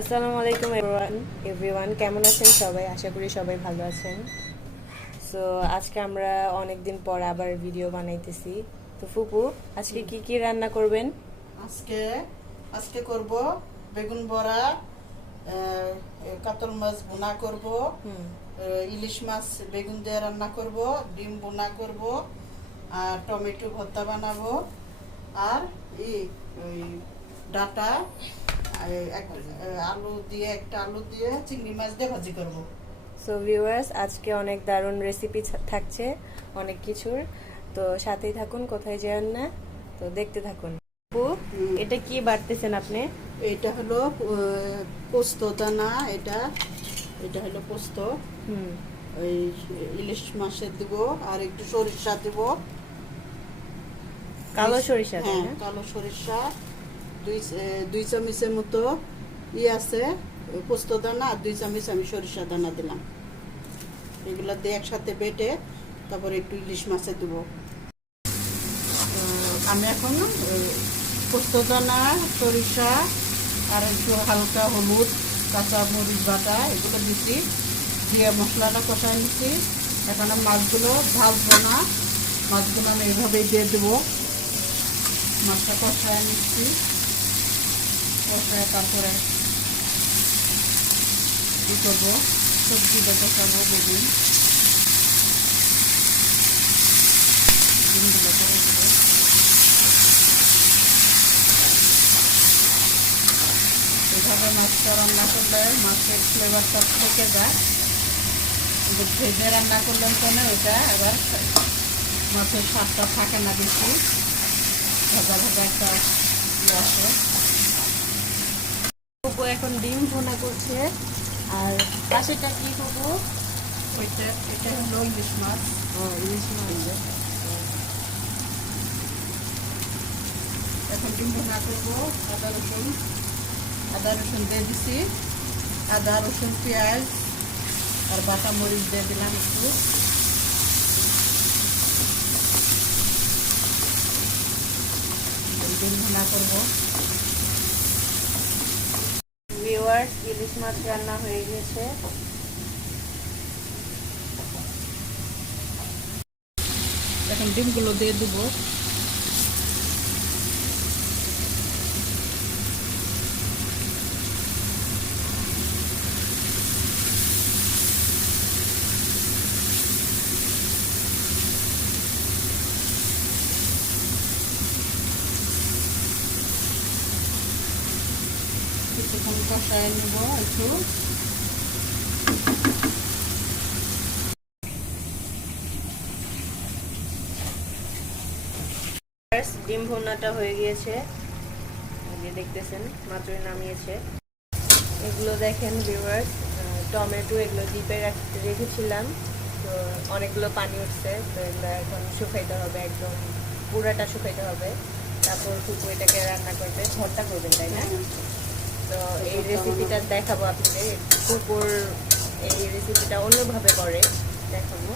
আসসালামু আলাইকুম everyone everyone কেমন আছেন সবাই? আশা করি সবাই ভালো আছেন। সো আজকে আমরা অনেক দিন পর আবার ভিডিও বানাইতেছি। তো ফুপু আজকে কি কি রান্না করবেন? আজকে আজকে করব বেগুন বড়া কাতল মাছ বোনা করব ইলিশ মাছ বেগুন দিয়ে রান্না করব ডিম বোনা করব আর টমেটো ভর্তা বানাবো আর ই ওই ডাটা আলু দিয়ে একটা আলু দিয়ে চিংড়ি মাছ দিয়ে ভাজি করব। সো ভিউয়ার্স আজকে অনেক দারুণ রেসিপি থাকছে অনেক কিছুর। তো সাথেই থাকুন কোথায় যান না তো দেখতে থাকুন। এটা কি বাড়তেছেন আপনি? এইটা হলো পোস্ত দানা এটা এটা হলো পোস্ত। হুম। ওই ইলিশ মাছের দিব আর একটু সরিষা দিব। কালো সরিষা হ্যাঁ কালো সরিষা দুই দুই চামচের মতো ই আছে, পোস্ত দানা আর দুই চামচ আমি সরিষা দানা দিলাম। এগুলো দিয়ে একসাথে বেটে তারপরে একটু ইলিশ মাছে দেবো। আমি এখন পোস্ত দানা, সরিষা আর একটু হালকা হলুদ, কাঁচা মরিচ বাটা এগুলো দিচ্ছি দিয়ে মশলাটা কষায় নিচ্ছি এখন মাছগুলো ভাজবো না। মাছগুলো আমি এইভাবেই দিয়ে দেবো। মাছটা কষায় নিচ্ছি কষায় তারপরে কী করব? সবজিটা কষাবো বেগুন। ডিমগুলো করে এভাবে মাছটা রান্না করলে মাছের ফ্লেভারটা থেকে যায়। ভেজে রান্না করলেন তো না ওইটা এবার মাছের স্বাদটা থাকে না বেশি। ভাজা ভাজা একটা ইয়ে আসে। ফুপু এখন ডিম ভুনা করছে। আর পাশেটা কি ফুপু ওইটা এটা হলো ইলিশ মাছ। ইলিশ মাছ। এখন ডিম ভুনা করব আদা রসুন। আদা রসুন দিয়ে দিছি। আদা রসুন পেঁয়াজ আর বাটা মরিচ দিয়ে দিলাম একটু। ডিম ভুনা করব। ভিউয়ার্স ইলিশ মাছ রান্না হয়ে গেছে। এখন ডিমগুলো দিয়ে দেবো। কষায় নেব একটু ডিম ভুনাটা হয়ে গিয়েছে। দেখতেছেন, মাত্রই নামিয়েছে। এগুলো দেখেন ভিউয়ার্স টমেটো এগুলো ডিপে রেখেছিলাম। তো অনেকগুলো পানি উঠছে, তো এগুলো এখন শুকাইতে হবে একদম, পুরাটা শুকাইতে হবে। তারপর এটাকে রান্না করবে ভর্তা করবেন, তাই না? তো এই রেসিপিটা দেখাবো আপনাদের। কুকুর এই রেসিপিটা অন্যভাবে করে, দেখাবো।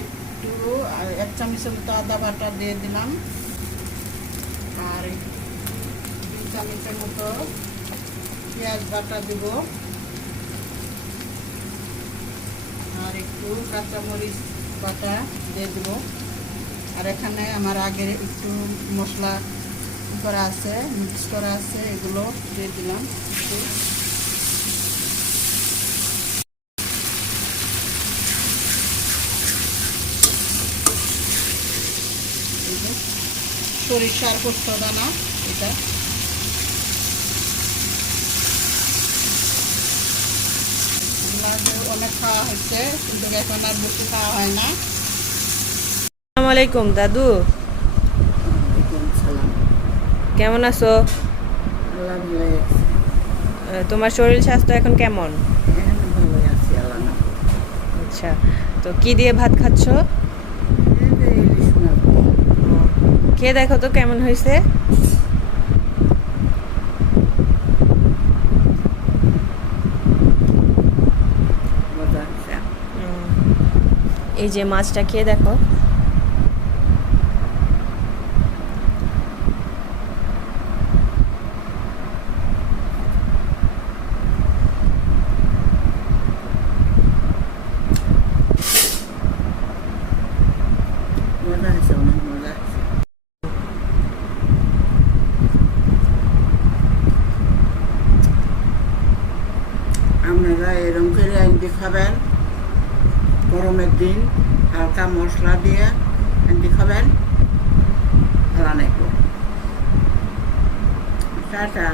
একটু এক চামচের মতো আদা বাটা দিয়ে দিলাম। আর দুই চামচের মতো পেঁয়াজ বাটা দিব। আর একটু কাঁচামরিচ বাটা দিয়ে দিব। আর এখানে আমার আগে একটু মশলা করা আছে মিক্স করা আছে, এগুলো দিয়ে দিলাম। সরিষার পোস্ত দানা, এটা। অনেক খাওয়া হচ্ছে কিন্তু এখন আর বেশি খাওয়া হয় না। আসসালামু আলাইকুম, দাদু। কেমন আছো? তোমার শরীর স্বাস্থ্য এখন কেমন? আচ্ছা তো কি দিয়ে ভাত খাচ্ছ? খেয়ে দেখো তো কেমন হয়েছে। এই যে মাছটা খেয়ে দেখো। করে খাবেন গরমের দিন, হালকা মশলা দিয়ে আনতে খাবেন ভালো লাগবে টাটা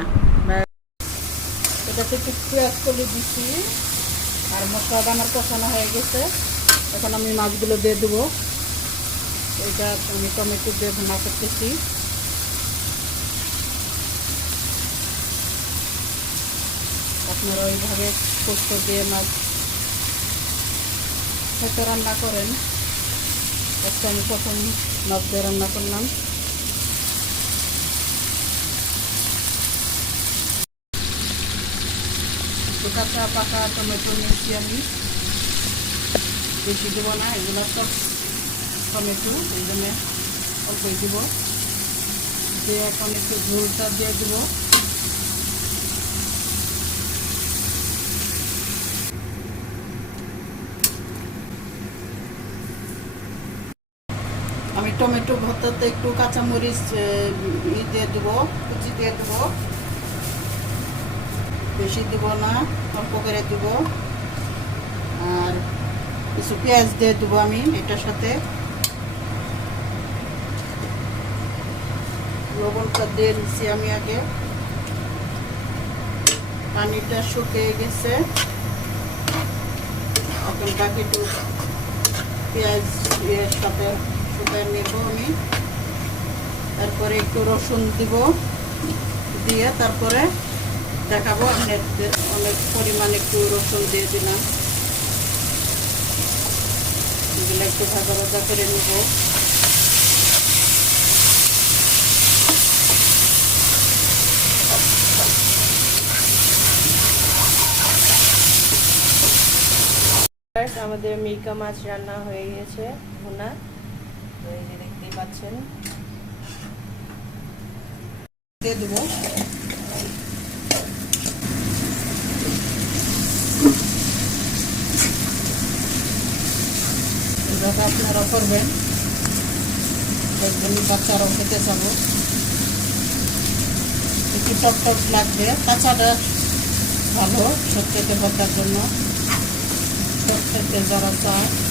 একটু পেঁয়াজ কলি দিচ্ছি আর মশলাটা আমার কষানো হয়ে গেছে। এখন আমি মাছগুলো দিয়ে দেবো। এটা আমি টমেটো দিয়ে ভুনা করতেছি। আপনারা ওইভাবে পোস্ত দিয়ে মাছ হয়তো রান্না করেন। একটা আমি প্রথম দিয়ে রান্না করলাম। কাঁচা পাকা টমেটো নিয়েছি আমি। বেশি দেবো না, এগুলো সব টমেটো, এই জন্য অল্পই দেবো। দিয়ে এখন একটু ঝোলটা দিয়ে দেবো আমি টমেটো ভর্তাতে একটু কাঁচামরিচ ই দিয়ে দেবো, কুচি দিয়ে দেবো। বেশি দেবো না, অল্প করে দেবো। আর কিছু পেঁয়াজ দিয়ে দেবো আমি এটার সাথে। লবণটা দিয়ে দিচ্ছি আমি আগে। পানিটা শুকিয়ে গেছে। এখন বাকিটু পেঁয়াজ এর সাথে নেব আমি। তারপরে একটু রসুন দিব দিয়ে তারপরে দেখাবো অনেক অনেক পরিমাণ একটু রসুন দিয়ে দিলাম। এগুলো একটু ভাজা ভাজা করে নেব। আমাদের মিরকা মাছ রান্না হয়ে গেছে ভুনা। তো পাচ্ছেন। দিয়ে আপনারা করবেন। দেখবেন বাচ্চারাও খেতে চাবো একটু টক টক লাগবে। কাঁচাটা ভালো, সব পাতার জন্য। টক যারা চায়।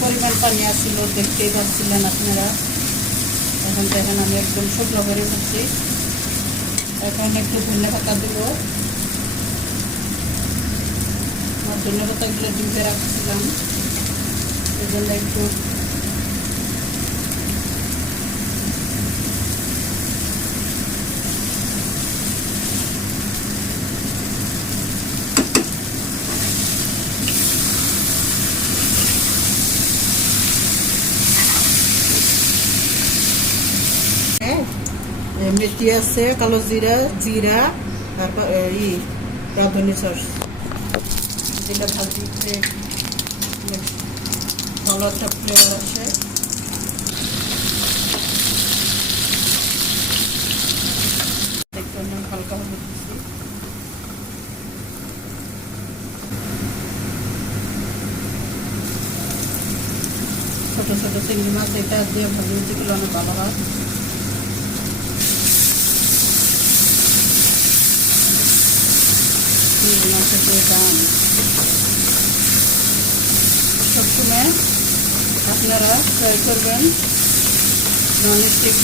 পরিমাণ পানি আসছিল দেখতেই পাচ্ছিলেন আপনারা। এখন দেখেন আমি একদম শুকনো করে ফেলছি এখন একটু ধনে পাতা দেব। আমার ধনে পাতাগুলো দিতে রাখছিলাম। এই জন্য একটু হ্যাঁ এ, মেথি আছে কালো জিরা জিরা তারপর এ, ই রাঁধুনি সস। যেটা ভাজিতে ভালো একটা ফ্লেভার আসে। ছোট ছোট চিংড়ি মাছ এটা দিয়ে ভাজি যেগুলো অনেক ভালো হয় চিংড়ি মাছের যে দাম সবসময় আপনারা ট্রাই করবেন ননস্টিক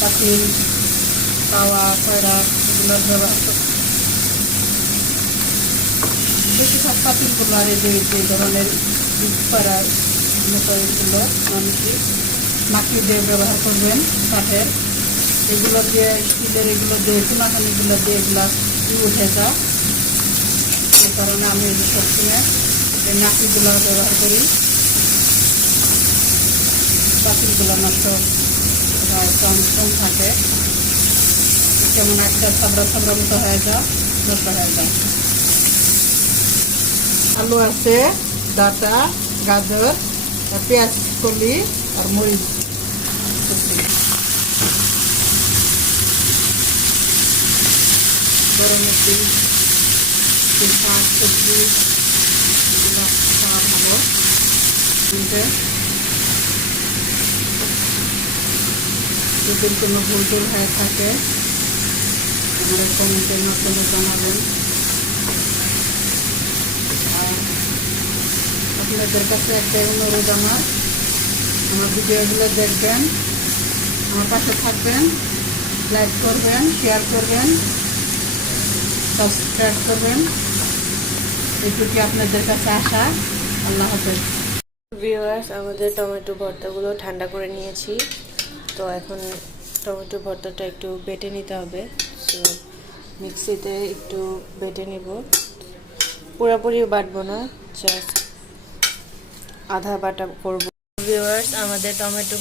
পাতিল তাওয়া কয়রা এগুলোর ব্যবহার বেশিরভাগ পাতিলগুলো আর যে যে ধরনের করা মতো এগুলো ননস্টিক মাটি দিয়ে ব্যবহার করবেন কাঠের এগুলো দিয়ে স্টিলের এগুলো দিয়ে চুনাখানিগুলো দিয়ে এগুলো উঠে এই কারণে আমি যে সবসময় এই মাটিগুলো ব্যবহার করি। পাতিলগুলো নষ্ট কম কম থাকে। যেমন একটা সাবরা সাবরা মতো হয়ে যায় নষ্ট হয়ে যায় আলু আছে, ডাটা, গাজর, পেঁয়াজ, কলি আর মরিচ। গরমের দিন এই শাক সবজি এগুলো খাওয়া ভালো কিনতে যদি কোনো ভুল টুল হয়ে থাকে আমাদের কমেন্টের মাধ্যমে জানাবেন আর আপনাদের কাছে একটাই অনুরোধ আমার আমার ভিডিওগুলো দেখবেন আমার পাশে থাকবেন লাইক করবেন শেয়ার করবেন সাবস্ক্রাইব করবেন আপনাদের কাছে আসা। আমাদের টমেটো ভর্তাগুলো ঠান্ডা করে নিয়েছি। তো এখন টমেটো ভর্তাটা একটু বেটে নিতে হবে। তো মিক্সিতে একটু বেটে নিব। পুরোপুরি বাটবো না জাস্ট আধা বাটা করব। আমাদের টমেটো